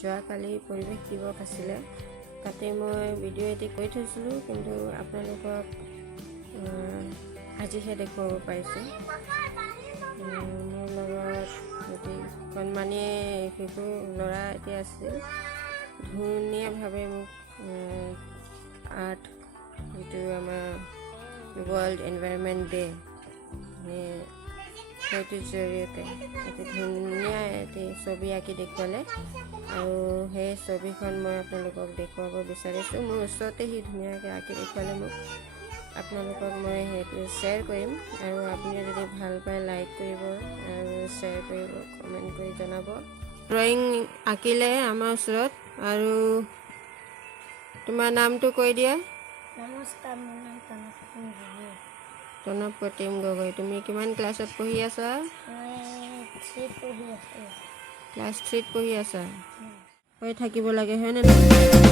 যোৱাকালি পৰিৱেশ দিৱস আছিলে, তাতে মই ভিডিঅ' এটি কৰি থৈছিলোঁ, কিন্তু আপোনালোকক আজিহে দেখুৱাব পাৰিছোঁ। মোৰ লগত এটি কণমানি শিশু ল'ৰা এটি আছিল, ধুনীয়াভাৱে মোক আৰ্ট, যিটো আমাৰ ৱৰ্ল্ড এনভাইৰনমেণ্ট ডে, সেইটোৰ জৰিয়তে এটি ধুনীয়া এটি ছবি আঁকি দেখুৱালে, আৰু সেই ছবিখন মই আপোনালোকক দেখুৱাব বিচাৰিছোঁ। মোৰ ওচৰতে সি ধুনীয়াকৈ আঁকি দেখুৱালে মোক। আপোনালোকক মই সেইটো শ্বেয়াৰ কৰিম, আৰু আপুনি যদি ভাল পায় লাইক কৰিব আৰু শ্বেয়াৰ কৰিব, কমেণ্ট কৰি জনাব। ড্ৰয়িং আঁকিলে আমাৰ ওচৰত। আৰু তোমাৰ নামটো কৈ দিয়া। নমস্কাৰ, মোৰ নাম তনপ্ৰতিম গগৈ। তনপ্ৰতিম গগৈ, তুমি কিমান ক্লাছত পঢ়ি আছা? মই 3 পঢ়ি আছোঁ। ক্লাছ 3 পঢ়ি আছা? হৈ থাকিব লাগে, হয়নে নহয়?